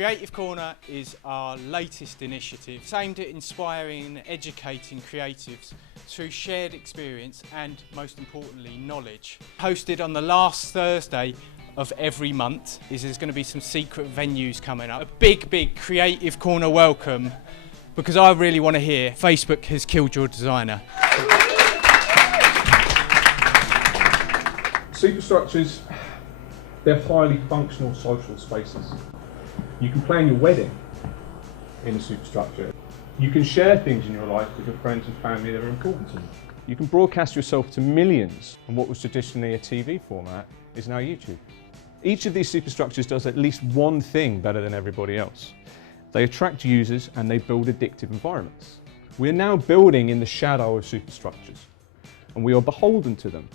Creative Corner is our latest initiative. It's aimed at inspiring and educating creatives through shared experience and, most importantly, knowledge. Hosted on the last Thursday of every month there's going to be some secret venues coming up. A big Creative Corner welcome, because I really want to hear Facebook has killed your designer. Superstructures, they're highly functional social spaces. You can plan your wedding in a superstructure. You can share things in your life with your friends and family that are important to you. You can broadcast yourself to millions, and what was traditionally a TV format is now YouTube. Each of these superstructures does at least one thing better than everybody else. They attract users and they build addictive environments. We're now building in the shadow of superstructures, and we are beholden to them.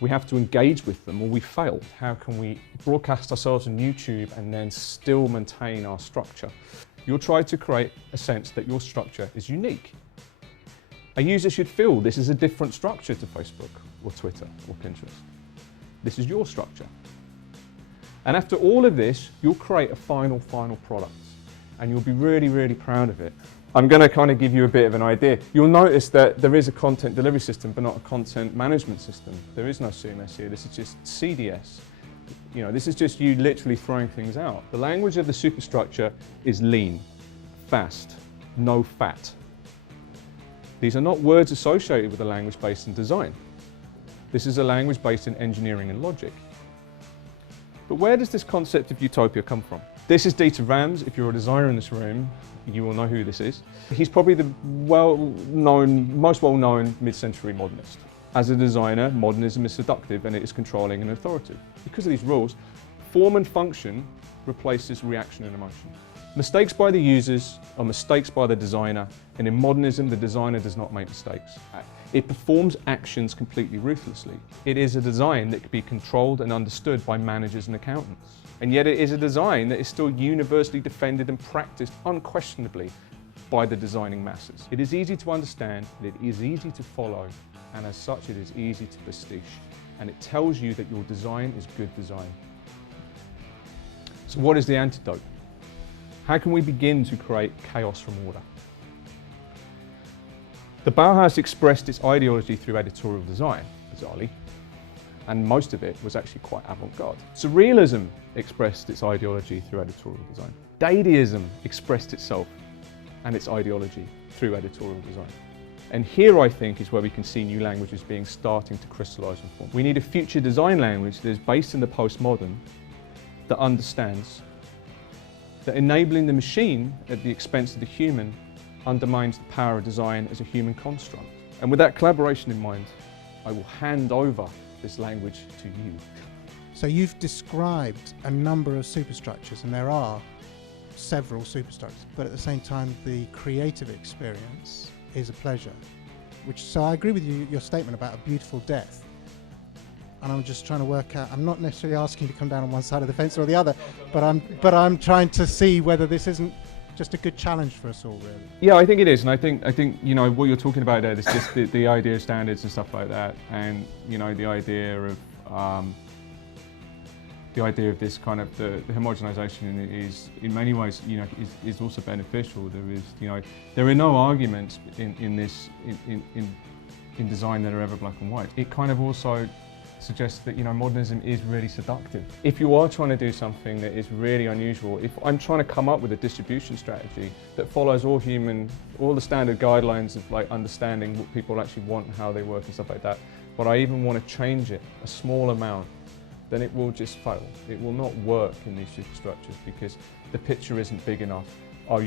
We have to engage with them or we fail. How can we broadcast ourselves on YouTube and then still maintain our structure? You'll try to create a sense that your structure is unique. A user should feel this is a different structure to Facebook or Twitter or Pinterest. This is your structure. And after all of this, you'll create a final product, and you'll be really proud of it. I'm going to kind of give you a bit of an idea. You'll notice that there is a content delivery system, but not a content management system. There is no CMS here. This is just CDS. You know, this is just you literally throwing things out. The language of the superstructure is lean, fast, no fat. These are not words associated with a language based in design. This is a language based in engineering and logic. But where does this concept of utopia come from? This is Dieter Rams. If you're a designer in this room, you will know who this is. He's probably the most well-known mid-century modernist. As a designer, modernism is seductive and it is controlling and authoritative. Because of these rules, form and function replaces reaction and emotion. Mistakes by the users are mistakes by the designer, and in modernism, the designer does not make mistakes. It performs actions completely ruthlessly. It is a design that can be controlled and understood by managers and accountants. And yet it is a design that is still universally defended and practiced unquestionably by the designing masses. It is easy to understand, it is easy to follow, and as such it is easy to pastiche. And it tells you that your design is good design. So what is the antidote? How can we begin to create chaos from order? The Bauhaus expressed its ideology through editorial design, bizarrely, and most of it was actually quite avant-garde. Surrealism expressed its ideology through editorial design. Dadaism expressed itself and its ideology through editorial design. And here, I think, is where we can see new languages starting to crystallize and form. We need a future design language that is based in the postmodern, that understands that enabling the machine at the expense of the human undermines the power of design as a human construct. And with that collaboration in mind, I will hand over this language to you. So you've described a number of superstructures, and there are several superstructures, but at the same time the creative experience is a pleasure. So I agree with you, your statement about a beautiful death. And I'm just trying to work out, I'm not necessarily asking you to come down on one side of the fence or the other, but I'm trying to see whether this isn't just a good challenge for us all, really. Yeah, I think it is, and I think you know what you're talking about there is just the idea of standards and stuff like that, and you know the idea of this kind of the homogenization is in many ways is also beneficial. There are no arguments in design that are ever black and white. It kind of also suggests that modernism is really seductive. If you are trying to do something that is really unusual, if I'm trying to come up with a distribution strategy that follows all the standard guidelines of like understanding what people actually want and how they work and stuff like that, but I even want to change it a small amount, then it will just fail. It will not work in these superstructures because the picture isn't big enough. Oh,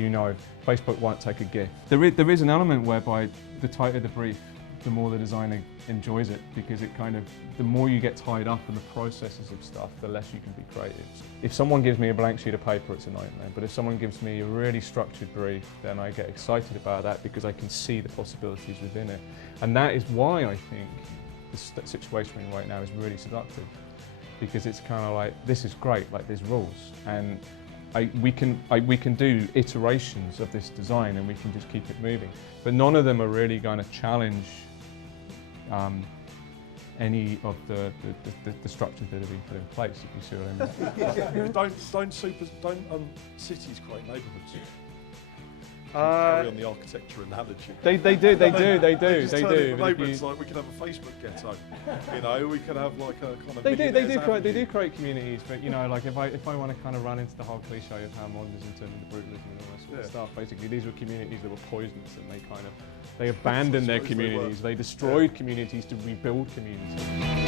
Facebook won't take a GIF. There is an element whereby the tighter the brief, the more the designer enjoys it, because the more you get tied up in the processes of stuff, the less you can be creative. If someone gives me a blank sheet of paper, it's a nightmare, but if someone gives me a really structured brief, then I get excited about that because I can see the possibilities within it. And that is why I think the situation we're in right now is really seductive, because it's kind of like, this is great, like there's rules, and we can do iterations of this design and we can just keep it moving. But none of them are really going to challenge any of the structures that have been put in place, if you see what I mean. Don't cities create neighbourhoods? Carry on the architecture analogy. They do. Neighbourhoods, like we could have a Facebook ghetto, you know, we could have like a kind of. They do create communities, but you know, like if I want to kind of run into the whole cliche of how modernism turned into brutalism and all that sort of stuff, basically these were communities that were poisonous, and they abandoned their communities, they destroyed communities to rebuild communities.